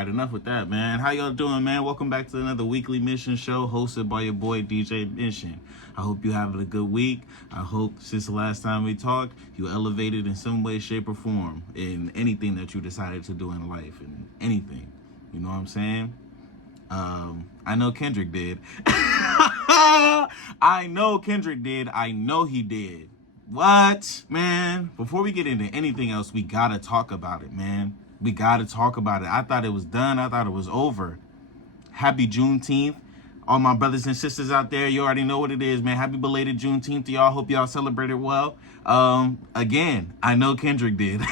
right, enough with that, man. How y'all doing, man? Welcome back to another weekly Mission show hosted by your boy DJ Mission. I hope you're having a good week. I hope since the last time we talked, you elevated in some way, shape, or form in anything that you decided to do in life, and anything. You know what I'm saying? I know Kendrick did. I know Kendrick did. I know he did. What? Man, before we get into anything else, we gotta talk about it, man. We gotta talk about it. I thought it was done. I thought it was over. Happy Juneteenth. All my brothers and sisters out there, you already know what it is, man. Happy belated Juneteenth to y'all. Hope y'all celebrated well. Again, I know Kendrick did.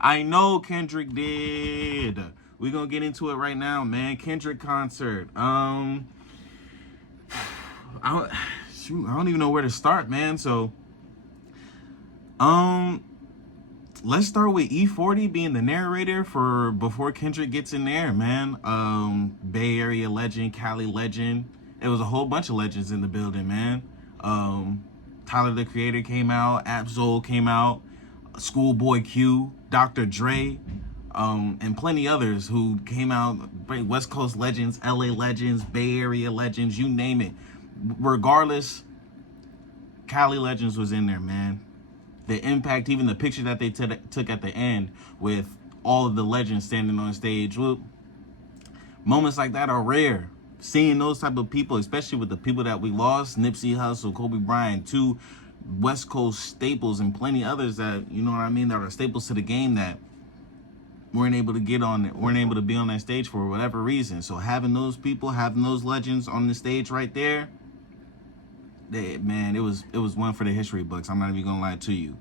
I know Kendrick did. We're gonna get into it right now, man. Kendrick concert. I don't even know where to start, man. So, let's start with E40 being the narrator for before Kendrick gets in there, man. Bay Area legend, Cali legend. It was a whole bunch of legends in the building, man. Tyler the Creator came out, Absol came out, Schoolboy Q, Dr. Dre, and plenty others who came out. West Coast legends, LA legends, Bay Area legends, you name it. Regardless, Cali legends was in there, man. The impact, even the picture that they took at the end with all of the legends standing on stage. Well, moments like that are rare. Seeing those type of people, especially with the people that we lost, Nipsey Hussle, Kobe Bryant, two West Coast staples, and plenty others that, you know what I mean, that are staples to the game that weren't able to be on that stage for whatever reason. So having those people, having those legends on the stage right there, man, it was one for the history books. I'm not even gonna lie to you.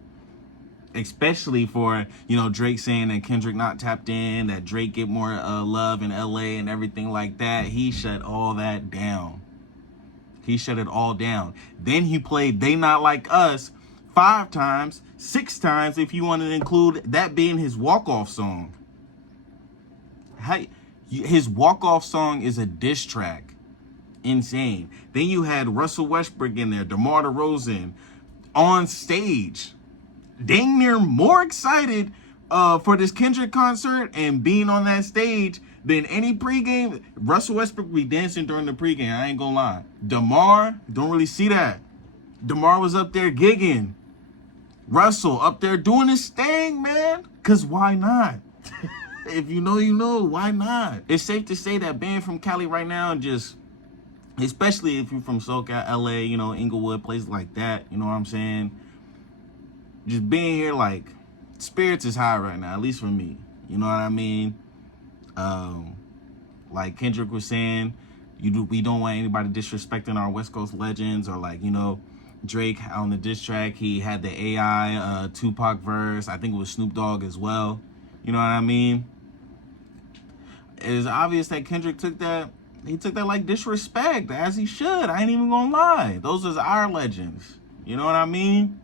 Especially for, you know, Drake saying that Kendrick not tapped in, that Drake get more love in LA and everything like that. He shut all that down. He shut it all down. Then he played They Not Like Us 5 times, 6 times if you want to include that being his walk-off song. His walk-off song is a diss track. Insane. Then you had Russell Westbrook in there, DeMar DeRozan on stage, dang near more excited for this Kendrick concert and being on that stage than any pregame. Russell Westbrook be dancing during the pregame, I ain't gonna lie. DeMar, don't really see that. DeMar was up there gigging. Russell up there doing his thing, man. Cause why not? If you know, you know, why not? It's safe to say that being from Cali right now, just especially if you're from SoCal, LA, you know, Inglewood, places like that, you know what I'm saying? Just being here, like, spirits is high right now, at least for me. You know what I mean? Like Kendrick was saying, we don't want anybody disrespecting our West Coast legends, or like, you know, Drake on the diss track, he had the AI Tupac verse. I think it was Snoop Dogg as well. You know what I mean? It's obvious that Kendrick took that. He took that like disrespect, as he should. I ain't even gonna lie. Those is our legends. You know what I mean?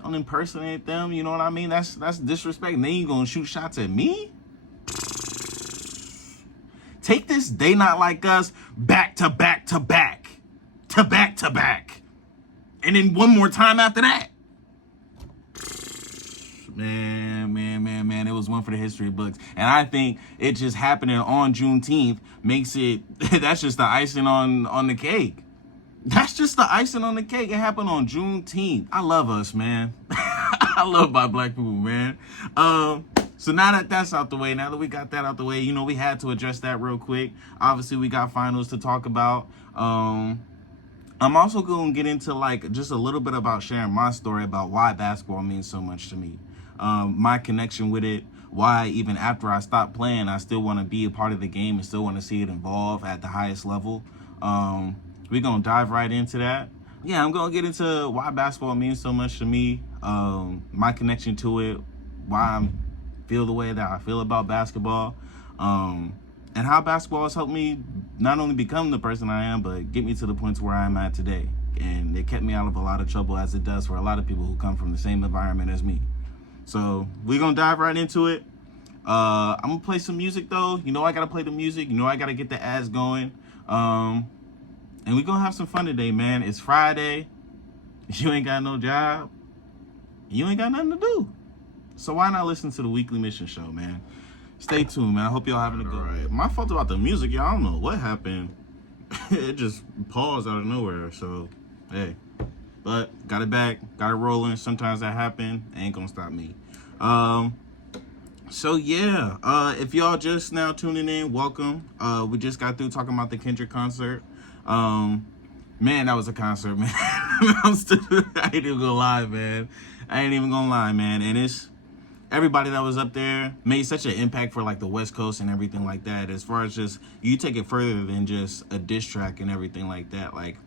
Don't impersonate them. You know what I mean? That's disrespect. And then you gonna shoot shots at me? Take this They Not Like Us back to back to back. To back to back. And then one more time after that. Man, it was one for the history books. And I think it just happening on Juneteenth makes it, that's just the icing on the cake. That's just the icing on the cake. It happened on Juneteenth. I love us, man. I love my black people, man. So now that that's out the way, now that we got that out the way, you know, we had to address that real quick. Obviously, we got finals to talk about. I'm also going to get into like just a little bit about sharing my story about why basketball means so much to me. My connection with it, why even after I stopped playing, I still want to be a part of the game and still want to see it evolve at the highest level. We're going to dive right into that. Yeah, I'm going to get into why basketball means so much to me, my connection to it, why I feel the way that I feel about basketball, and how basketball has helped me not only become the person I am, but get me to the point where I'm at today. And it kept me out of a lot of trouble, as it does for a lot of people who come from the same environment as me. So we're going to dive right into it. I'm going to play some music, though. You know I got to play the music. You know I got to get the ads going. And we're going to have some fun today, man. It's Friday. You ain't got no job. You ain't got nothing to do. So why not listen to the Weekly Mission Show, man? Stay tuned, man. I hope y'all having a good right. My fault about the music, y'all. I don't know what happened. It just paused out of nowhere. So, hey. But got it back. Got it rolling. Sometimes that happen. Ain't gonna stop me. So yeah, if y'all just now tuning in, welcome. We just got through talking about the Kendrick concert. Man, that was a concert, man. I ain't even gonna lie, man. And it's everybody that was up there made such an impact for like the West Coast and everything like that. As far as just you take it further than just a diss track and everything like that. Like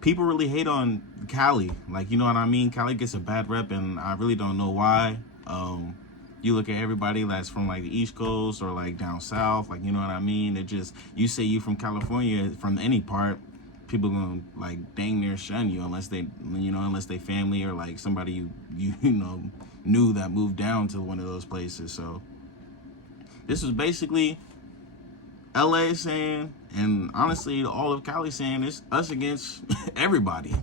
people really hate on Cali. Like, you know what I mean? Cali gets a bad rep, and I really don't know why. You look at everybody that's from like the East Coast or like down south, like, you know what I mean? It just, you say you from California, from any part, people gonna like dang near shun you unless they, you know, unless they family or like somebody you know knew that moved down to one of those places. So this was basically LA saying, and honestly all of Cali saying, it's us against everybody.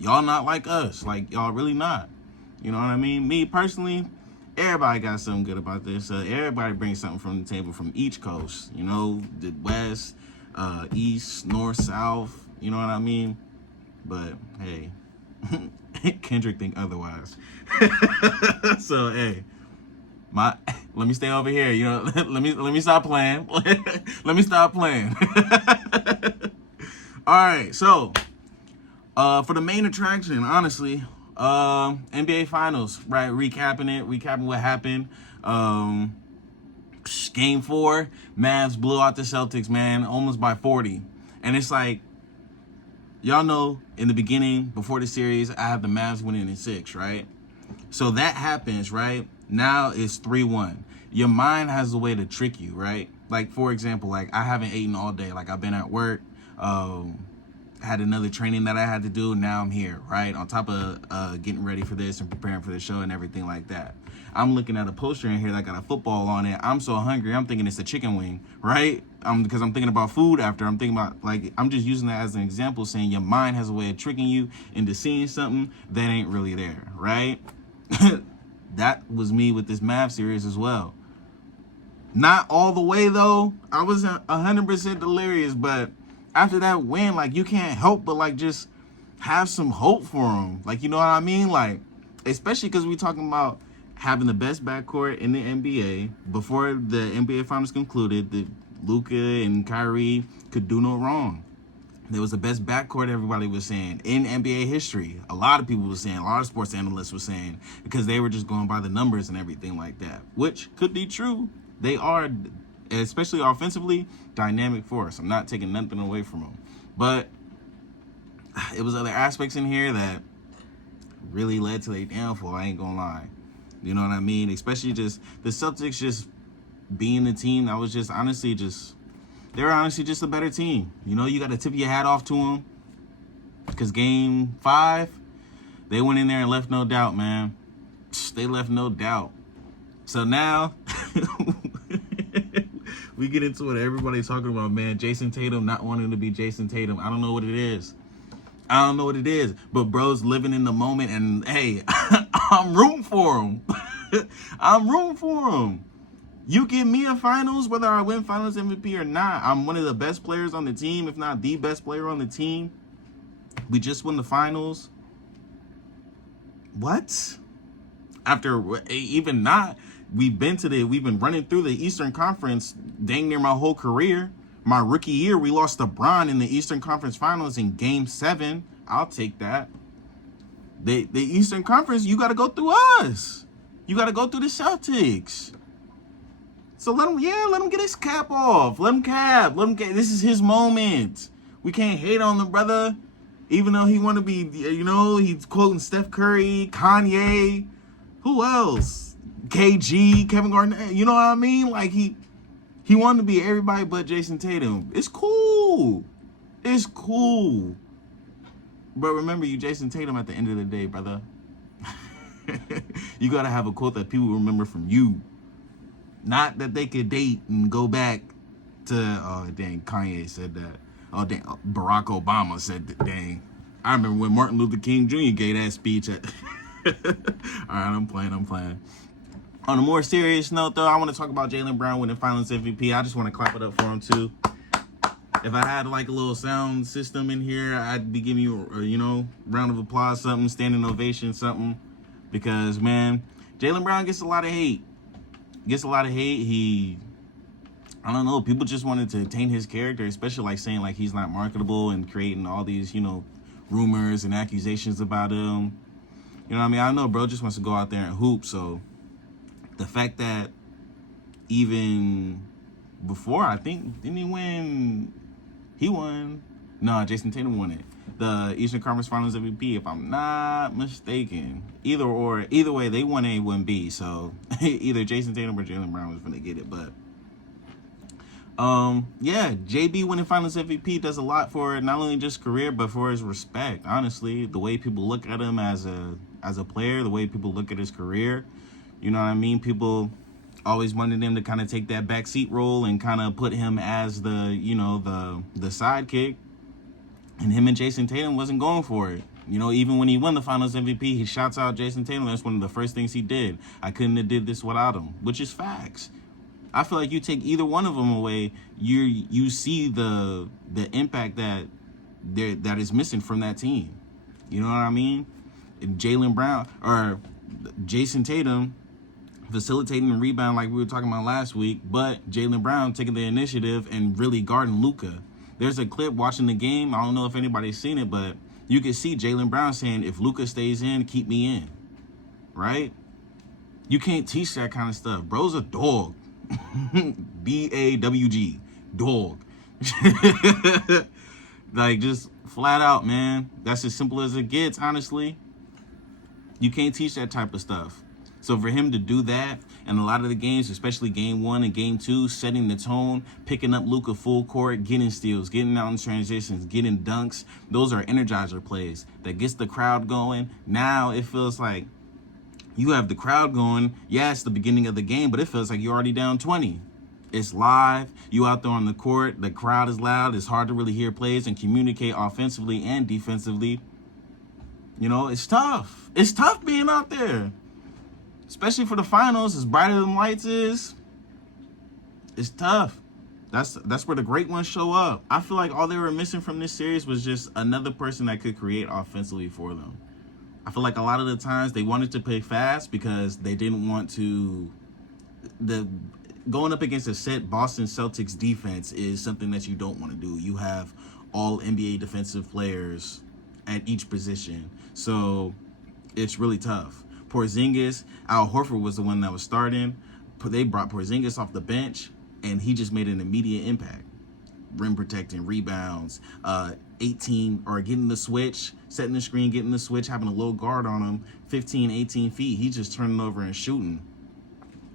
Y'all not like us, like y'all really not. You know what I mean? Me personally, everybody got something good about this. Everybody brings something from the table from each coast. You know, the West, East, North, South. You know what I mean? But hey, Kendrick think otherwise. So hey, let me stay over here. You know, let me stop playing. Let me stop playing. All right, so for the main attraction, honestly. NBA Finals, right? Recapping what happened. Game 4, Mavs blew out the Celtics, man, almost by 40. And it's like, y'all know, in the beginning, before the series, I have the Mavs winning in 6, right? So that happens, right? Now it's 3-1. Your mind has a way to trick you, right? Like, for example, like, I haven't eaten all day. Like, I've been at work, had another training that I had to do. Now I'm here, right? On top of getting ready for this and preparing for the show and everything like that. I'm looking at a poster in here that got a football on it. I'm so hungry. I'm thinking it's a chicken wing, right? Because I'm thinking about food after. I'm thinking about, like, I'm just using that as an example, saying your mind has a way of tricking you into seeing something that ain't really there, right? That was me with this Mav series as well. Not all the way, though. I was 100% delirious, but after that win, like, you can't help but, like, just have some hope for him. Like, you know what I mean? Like, especially because we're talking about having the best backcourt in the NBA. Before the NBA Finals concluded, that Luka and Kyrie could do no wrong. There was the best backcourt, everybody was saying, in NBA history. A lot of people were saying, a lot of sports analysts were saying, because they were just going by the numbers and everything like that, which could be true. They are, especially offensively, dynamic force. I'm not taking nothing away from them. But it was other aspects in here that really led to their downfall, I ain't gonna lie. You know what I mean? Especially just the Celtics just being the team that was just honestly just, they were honestly just a better team. You know, you got to tip your hat off to them. Because game 5, they went in there and left no doubt, man. They left no doubt. So now we get into what everybody's talking about, man. Jason Tatum not wanting to be Jason Tatum. I don't know what it is. But bro's living in the moment, and hey, I'm rooting for him. I'm rooting for him. You give me a finals, whether I win finals MVP or not. I'm one of the best players on the team, if not the best player on the team. We just won the finals. What? After even not, we've been running through the Eastern Conference dang near my whole career. My rookie year, we lost to Bron in the Eastern Conference Finals in Game 7. I'll take that. The Eastern Conference, you got to go through us. You got to go through the Celtics. So let him get his cap off. Let him cap. This is his moment. We can't hate on the brother, even though he want to be, you know, he's quoting Steph Curry, Kanye, who else? KG, Kevin Garnett. You know what I mean? Like he wanted to be everybody but Jason Tatum. It's cool. It's cool. But remember, you Jason Tatum at the end of the day, brother. You got to have a quote that people remember from you. Not that they could date and go back to, oh, dang, Kanye said that. Oh, dang, Barack Obama said that, dang. I remember when Martin Luther King Jr. gave that speech at... All right, I'm playing. On a more serious note, though, I want to talk about Jaylen Brown winning Finals MVP. I just want to clap it up for him, too. If I had like a little sound system in here, I'd be giving you a round of applause, something, standing ovation, something. Because, man, Jaylen Brown gets a lot of hate. I don't know, people just wanted to taint his character, especially like saying like he's not marketable and creating all these, rumors and accusations about him. You know what I mean? I know bro just wants to go out there and hoop, so the fact that even before, I think, didn't he win? He won. No, Jason Tatum won it. The Eastern Conference Finals MVP, if I'm not mistaken. Either way, they won A, won B. So either Jason Tatum or Jaylen Brown was going to get it. But yeah, JB winning Finals MVP does a lot for not only just career, but for his respect. Honestly, the way people look at him as a player, the way people look at his career. You know what I mean? People always wanted him to kind of take that backseat role and kind of put him as the sidekick. And him and Jason Tatum wasn't going for it. Even when he won the Finals MVP, he shouts out Jason Tatum. That's one of the first things he did. I couldn't have did this without him, which is facts. I feel like you take either one of them away, you see the impact that is missing from that team. You know what I mean? Jaylen Brown or Jason Tatum facilitating and rebound like we were talking about last week, but Jaylen Brown taking the initiative and really guarding Luka. There's a clip watching the game. I don't know if anybody's seen it, but you can see Jaylen Brown saying, if Luka stays in, keep me in. Right? You can't teach that kind of stuff. Bro's a dog. D-A-W-G. Dog. Like, just flat out, man. That's as simple as it gets, honestly. You can't teach that type of stuff. So for him to do that, and a lot of the games, especially game 1 and game 2, setting the tone, picking up Luka full court, getting steals, getting out in transitions, getting dunks, those are energizer plays that gets the crowd going. Now it feels like you have the crowd going. Yeah, it's the beginning of the game, but it feels like you're already down 20. It's live. You out there on the court. The crowd is loud. It's hard to really hear plays and communicate offensively and defensively. It's tough. It's tough being out there. Especially for the finals, as brighter than lights is, it's tough. That's where the great ones show up. I feel like all they were missing from this series was just another person that could create offensively for them. I feel like a lot of the times they wanted to play fast because they didn't want to. Going up against a set Boston Celtics defense is something that you don't want to do. You have all NBA defensive players at each position, so it's really tough. Porzingis, Al Horford was the one that was starting. They brought Porzingis off the bench, and he just made an immediate impact. Rim protecting, rebounds, 18, or getting the switch, setting the screen, getting the switch, having a low guard on him, 15, 18 feet. He's just turning over and shooting.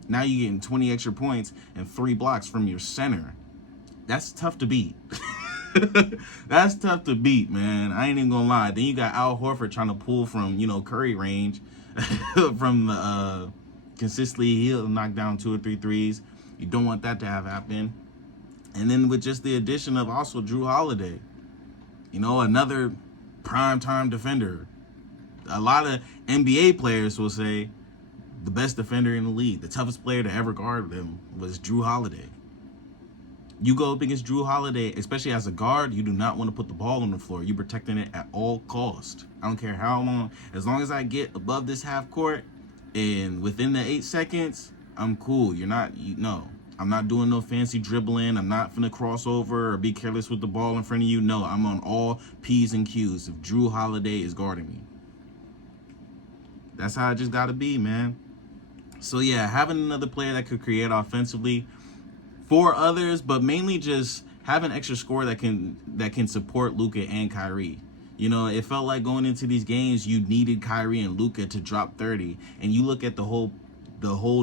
Now you're getting 20 extra points and 3 blocks from your center. That's tough to beat. That's tough to beat, man. I ain't even gonna lie. Then you got Al Horford trying to pull from, Curry range. From the consistently, he'll knock down 2 or 3 threes. You don't want that to have happen. And then with just the addition of also Drew Holiday, another primetime defender. A lot of NBA players will say the best defender in the league, the toughest player to ever guard them was Drew Holiday. You go up against Drew Holiday, especially as a guard, you do not want to put the ball on the floor. You're protecting it at all costs. I don't care how long. As long as I get above this half court and within the 8 seconds, I'm cool. I'm not doing no fancy dribbling. I'm not finna cross over or be careless with the ball in front of you. No, I'm on all P's and Q's if Drew Holiday is guarding me. That's how it just got to be, man. So, yeah, having another player that could create offensively for others, but mainly just have an extra scorer that can support Luka and Kyrie. It felt like going into these games, you needed Kyrie and Luka to drop 30. And you look at the whole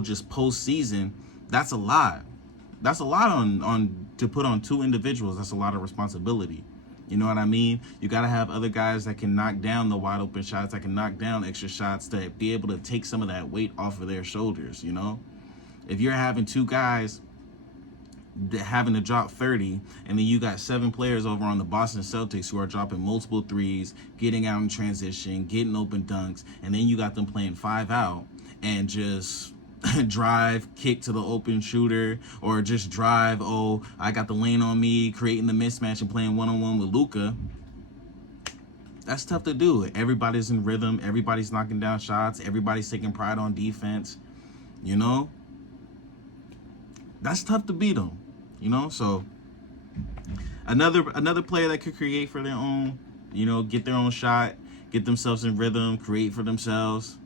just postseason, that's a lot. That's a lot on to put on 2 individuals. That's a lot of responsibility. You know what I mean? You got to have other guys that can knock down the wide open shots, that can knock down extra shots, to be able to take some of that weight off of their shoulders, If you're having 2 guys having to drop 30, and then you got 7 players over on the Boston Celtics who are dropping multiple threes, getting out in transition, getting open dunks, and then you got them playing 5 out and just drive, kick to the open shooter, or just drive, oh, I got the lane on me, creating the mismatch and playing one-on-one with Luka. That's tough to do. Everybody's in rhythm. Everybody's knocking down shots. Everybody's taking pride on defense. You know? That's tough to beat them. You know? So, another player that could create for their own, you know, get their own shot, get themselves in rhythm, create for themselves.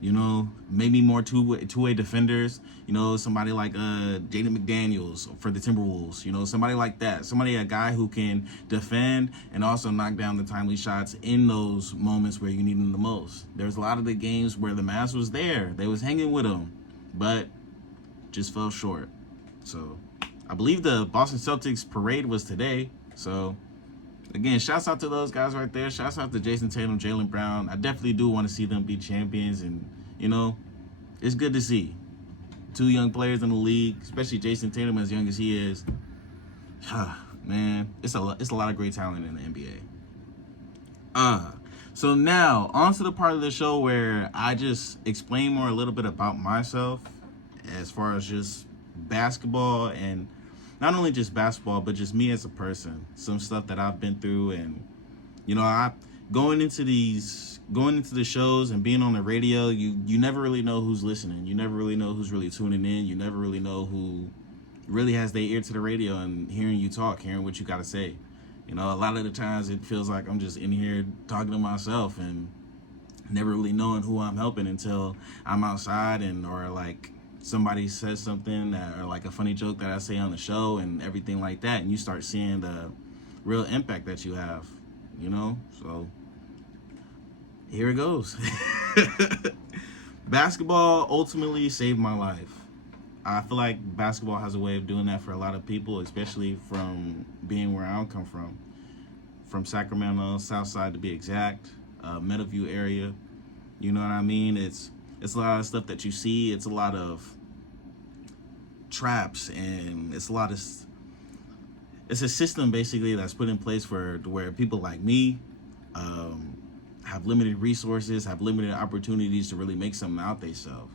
You know, maybe more two-way defenders. You know, somebody like Jaden McDaniels for the Timberwolves. You know, somebody like that. A guy who can defend and also knock down the timely shots in those moments where you need them the most. There's a lot of the games where the Mavs was there. They was hanging with them, but just fell short. So, I believe the Boston Celtics parade was today. So, again, shouts out to those guys right there. Shouts out to Jason Tatum, Jaylen Brown. I definitely do want to see them be champions. And, you know, it's good to see. 2 young players in the league, especially Jason Tatum as young as he is. Man, it's a lot of great talent in the NBA. So now, on to the part of the show where I just explain more a little bit about myself as far as just basketball, and not only just basketball, but just me as a person. Some stuff that I've been through, and you know, going into the shows and being on the radio, you never really know who's listening. You never really know who's really tuning in. You never really know who really has their ear to the radio and hearing you talk, hearing what you got to say. You know, a lot of the times it feels like I'm just in here talking to myself and never really knowing who I'm helping until I'm outside or like somebody says something that, or like a funny joke that I say on the show and everything like that, and you start seeing the real impact that you have, you know? So here it goes. Basketball ultimately saved my life. I feel like basketball has a way of doing that for a lot of people, especially from being where I come from Sacramento, South Side to be exact, Meadowview area. You know what I mean? It's a lot of stuff that you see. It's a lot of traps, and it's a system basically that's put in place where people like me have limited resources, have limited opportunities to really make something out themselves.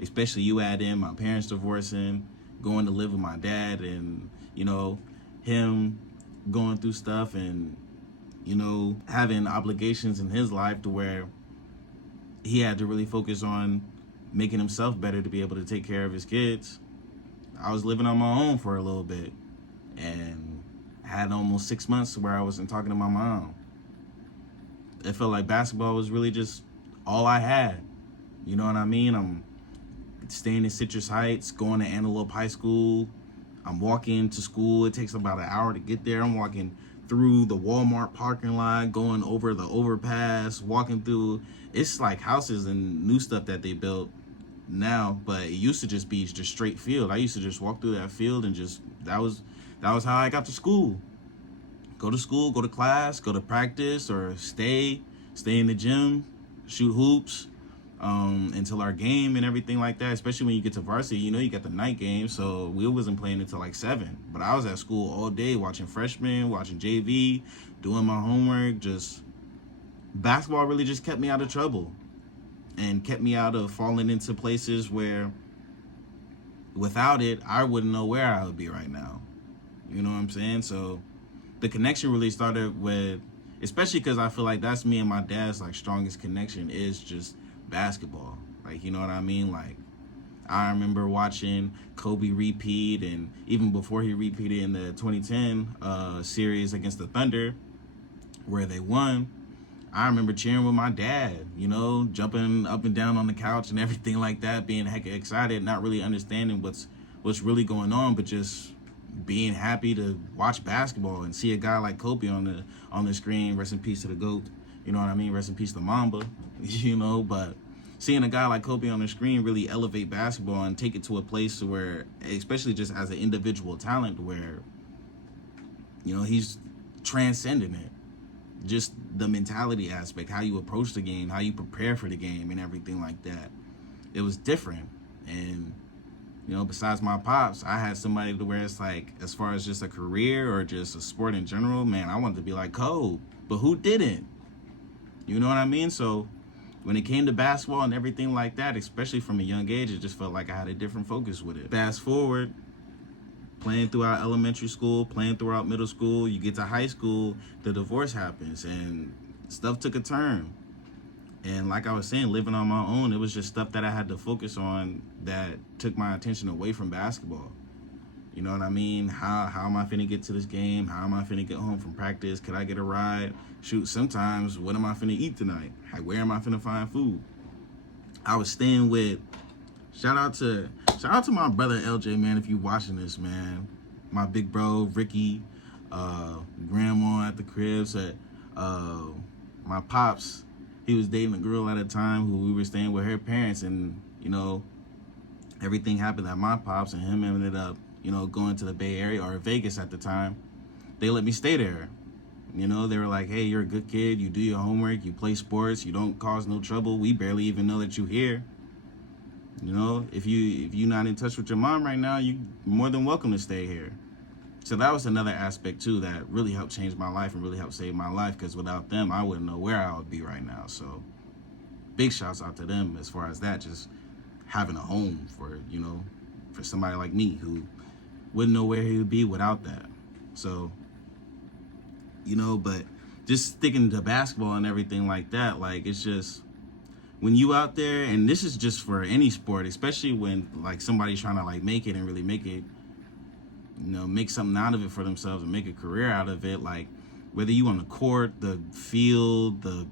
Especially you add in my parents divorcing, going to live with my dad, and you know, him going through stuff, and you know, having obligations in his life to where he had to really focus on making himself better to be able to take care of his kids. I was living on my own for a little bit and had almost 6 months where I wasn't talking to my mom. It felt like basketball was really just all I had. You know what I mean? I'm staying in Citrus Heights, going to Antelope High School. I'm walking to school. It takes about an hour to get there. I'm walking through the Walmart parking lot, going over the overpass, walking through. It's like houses and new stuff that they built now, but it used to just be just straight field. I used to just walk through that field and just that was how I got to school. Go to school, go to class, go to practice, or stay in the gym, shoot hoops until our game and everything like that. Especially when you get to varsity, you know, you got the night game, so we wasn't playing until like 7. But I was at school all day watching freshmen, watching JV, doing my homework. Just basketball really just kept me out of trouble and kept me out of falling into places where without it, I wouldn't know where I would be right now. You know what I'm saying? So the connection really started with, especially because I feel like that's me and my dad's like strongest connection is just basketball. Like, you know what I mean? Like, I remember watching Kobe repeat, and even before he repeated in the 2010 series against the Thunder where they won, I remember cheering with my dad, you know, jumping up and down on the couch and everything like that, being hecka excited, not really understanding what's really going on, but just being happy to watch basketball and see a guy like Kobe on the screen. Rest in peace to the GOAT, you know what I mean? Rest in peace to Mamba, you know. But seeing a guy like Kobe on the screen really elevate basketball and take it to a place where, especially just as an individual talent, where, you know, he's transcending it. Just the mentality aspect, how you approach the game, how you prepare for the game and everything like that. It was different. And, you know, besides my pops, I had somebody to where it's like, as far as just a career or just a sport in general, man, I wanted to be like Kobe, but who didn't? You know what I mean? So when it came to basketball and everything like that, especially from a young age, it just felt like I had a different focus with it. Fast forward, playing throughout elementary school, playing throughout middle school, you get to high school, the divorce happens and stuff took a turn. And like I was saying, living on my own, it was just stuff that I had to focus on that took my attention away from basketball. You know what I mean? How am I finna get to this game? How am I finna get home from practice? Could I get a ride? Shoot, sometimes, what am I finna eat tonight? Where am I finna find food? I was staying with, shout out to my brother LJ, man, if you watching this, man. My big bro, Ricky, grandma at the crib said, my pops, he was dating a girl at a time who we were staying with her parents, and, you know, everything happened at my pops, and him ended up, you know, going to the Bay Area or Vegas at the time. They let me stay there. You know, they were like, hey, you're a good kid. You do your homework. You play sports. You don't cause no trouble. We barely even know that you're here. You know, if you're not in touch with your mom right now, you're more than welcome to stay here. So that was another aspect, too, that really helped change my life and really helped save my life, because without them, I wouldn't know where I would be right now. So big shouts out to them as far as that, just having a home for, you know, for somebody like me who wouldn't know where he would be without that. So, you know, but just sticking to basketball and everything like that, like, it's just, when you out there, and this is just for any sport, especially when, like, somebody's trying to, like, make it and really make it, you know, make something out of it for themselves and make a career out of it, like, whether you on the court, the field, the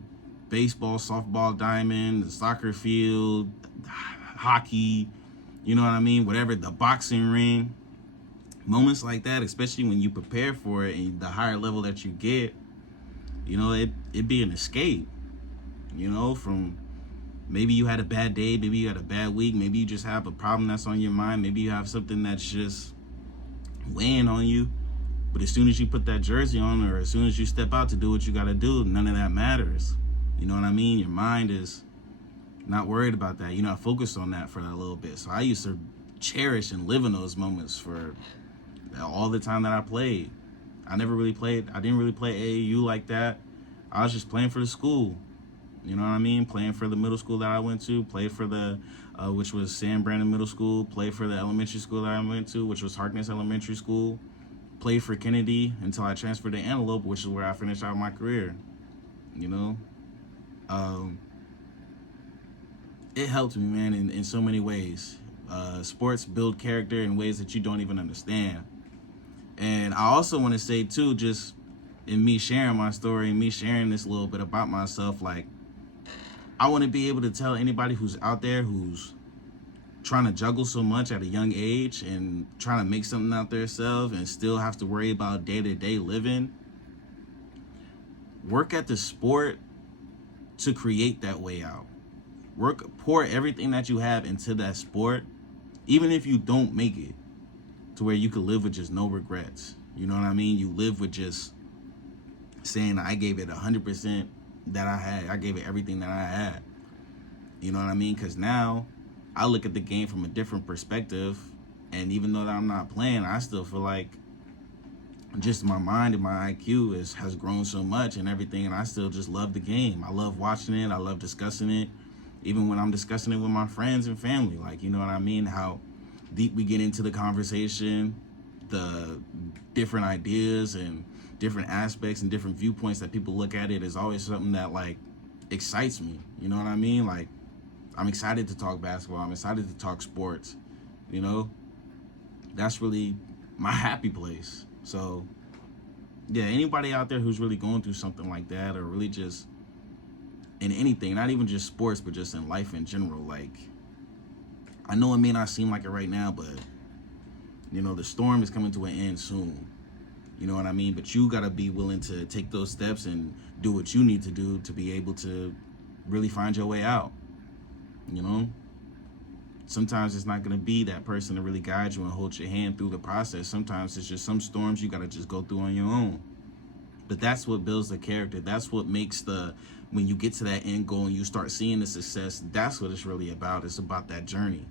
baseball, softball diamond, the soccer field, hockey, you know what I mean, whatever, the boxing ring, moments like that, especially when you prepare for it and the higher level that you get, you know, it be an escape, you know, from maybe you had a bad day, maybe you had a bad week, maybe you just have a problem that's on your mind, maybe you have something that's just weighing on you, but as soon as you put that jersey on, or as soon as you step out to do what you got to do, none of that matters. You know what I mean? Your mind is not worried about that. You're not focused on that for a little bit. So I used to cherish and live in those moments for all the time that I played. I didn't really play AAU like that. I was just playing for the school. You know what I mean? Playing for the middle school that I went to, played for the, which was San Brandon Middle School, played for the elementary school that I went to, which was Harkness Elementary School, played for Kennedy until I transferred to Antelope, which is where I finished out my career. You know? It helped me, man, in so many ways. Sports build character in ways that you don't even understand. And I also want to say, too, just in me sharing my story, me sharing this little bit about myself, like, I want to be able to tell anybody who's out there who's trying to juggle so much at a young age and trying to make something out there themselves and still have to worry about day-to-day living, work at the sport to create that way out. Pour everything that you have into that sport, even if you don't make it, to where you could live with just no regrets. You know what I mean? You live with just saying, I gave it 100% that I had. I gave it everything that I had. You know what I mean? Because now I look at the game from a different perspective, and even though that I'm not playing, I still feel like just my mind and my IQ has grown so much and everything, and I still just love the game. I love watching it. I love discussing it. Even when I'm discussing it with my friends and family, like, you know what I mean? How deep we get into the conversation, the different ideas and different aspects and different viewpoints that people look at it is always something that, like, excites me. You know what I mean? Like, I'm excited to talk basketball. I'm excited to talk sports. You know, that's really my happy place. So, yeah, anybody out there who's really going through something like that, or really just in anything, not even just sports, but just in life in general, like, I know it may not seem like it right now, but, you know, the storm is coming to an end soon. You know what I mean? But you got to be willing to take those steps and do what you need to do to be able to really find your way out. You know? Sometimes it's not going to be that person to really guide you and hold your hand through the process. Sometimes it's just some storms you got to just go through on your own. But that's what builds the character. That's what makes when you get to that end goal and you start seeing the success, that's what it's really about. It's about that journey.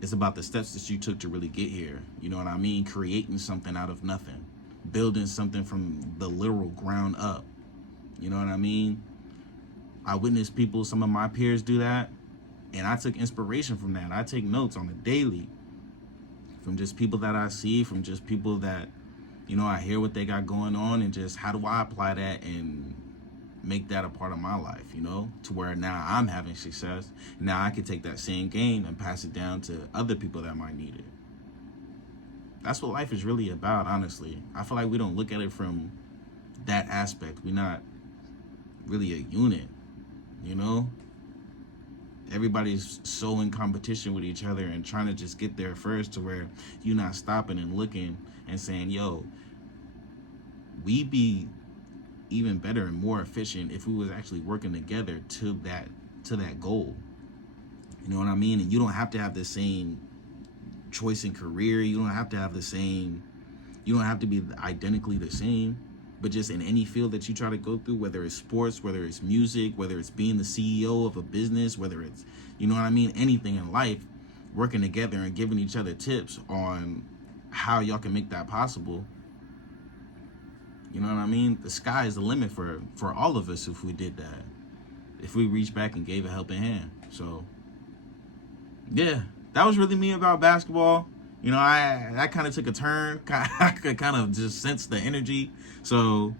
It's about the steps that you took to really get here. You know what I mean? Creating something out of nothing. Building something from the literal ground up. You know what I mean? I witnessed people, some of my peers do that, and I took inspiration from that. I take notes on the daily from just people that I see, from just people that, you know, I hear what they got going on, and just how do I apply that and make that a part of my life, you know, to where now I'm having success. Now I can take that same game and pass it down to other people that might need it. That's what life is really about, honestly. I feel like we don't look at it from that aspect. We're not really a unit, you know? Everybody's so in competition with each other and trying to just get there first, to where you're not stopping and looking and saying, yo, we'd be even better and more efficient if we was actually working together to that goal. You know what I mean? And you don't have to have the same choice in career. You don't have to have the same, you don't have to be identically the same, but just in any field that you try to go through, whether it's sports, whether it's music, whether it's being the CEO of a business, whether it's, you know what I mean, anything in life, working together and giving each other tips on how y'all can make that possible. You know what I mean? The sky is the limit for all of us if we did that. If we reached back and gave a helping hand. So, yeah, that was really me about basketball. You know, I kind of took a turn. I could kind of just sense the energy. So,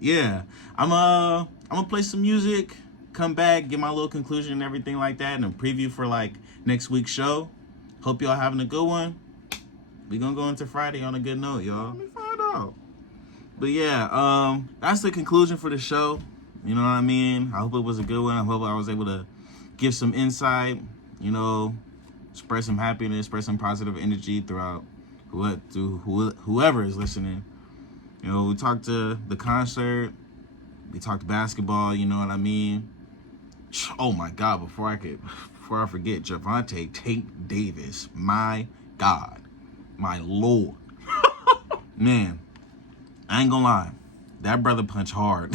yeah, I'm gonna play some music, come back, get my little conclusion and everything like that, and a preview for like next week's show. Hope y'all having a good one. We gonna go into Friday on a good note, y'all. Let me find out. But yeah, that's the conclusion for the show. You know what I mean? I hope it was a good one. I hope I was able to give some insight, you know, spread some happiness, spread some positive energy throughout whoever is listening. You know, we talked to the concert, we talked basketball, you know what I mean? Oh my God, before I forget, Javonte Tate Davis, my God, my Lord. Man, I ain't gonna lie, that brother punch hard.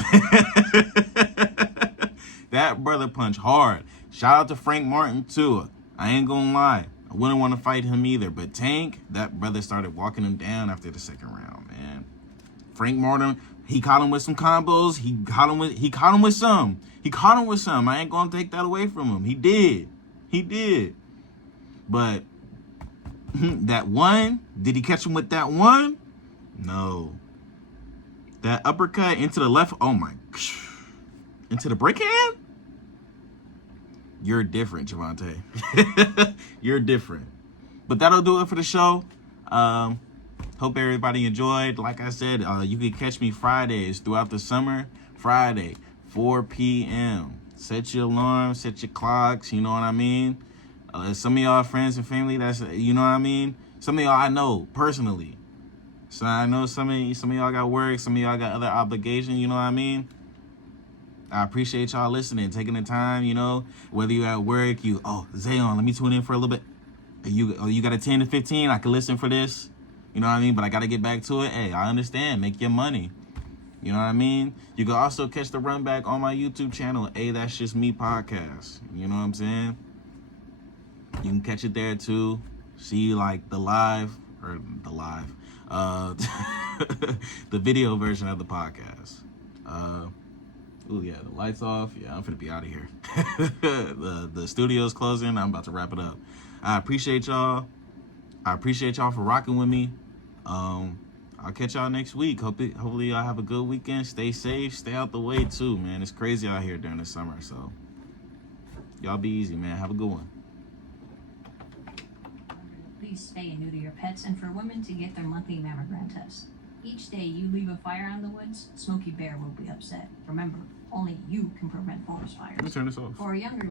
That brother punch hard. Shout out to Frank Martin too. I ain't gonna lie, I wouldn't want to fight him either, but Tank, that brother started walking him down after the second round, man. Frank Martin, he caught him with some combos. He caught him with some. I ain't gonna take that away from him. He did. But that one, did he catch him with that one? No. That uppercut into the left, oh my, into the break hand? You're different, Javonte. You're different. But that'll do it for the show. Hope everybody enjoyed. Like I said, you can catch me Fridays throughout the summer. Friday, 4 p.m. Set your alarm, set your clocks, you know what I mean? Some of y'all friends and family, that's, you know what I mean? Some of y'all I know personally. So I know some of y'all got work, some of y'all got other obligations, you know what I mean? I appreciate y'all listening, taking the time, you know, whether you're at work, Zayon, let me tune in for a little bit. You got a 10 to 15, I can listen for this. You know what I mean? But I got to get back to it. Hey, I understand. Make your money. You know what I mean? You can also catch the run back on my YouTube channel, That's Just Me Podcast. You know what I'm saying? You can catch it there too. See like the video version of the podcast. Ooh, yeah, the lights off. Yeah, I'm finna be out of here. The studio's closing. I'm about to wrap it up. I appreciate y'all. I appreciate y'all for rocking with me. I'll catch y'all next week. Hopefully y'all have a good weekend. Stay safe. Stay out the way too, man. It's crazy out here during the summer, so y'all be easy, man. Have a good one. Please spay and neuter your pets, and for women to get their monthly mammogram test. Each day you leave a fire in the woods, Smokey Bear will be upset. Remember, only you can prevent forest fires. Let me turn this off. For a younger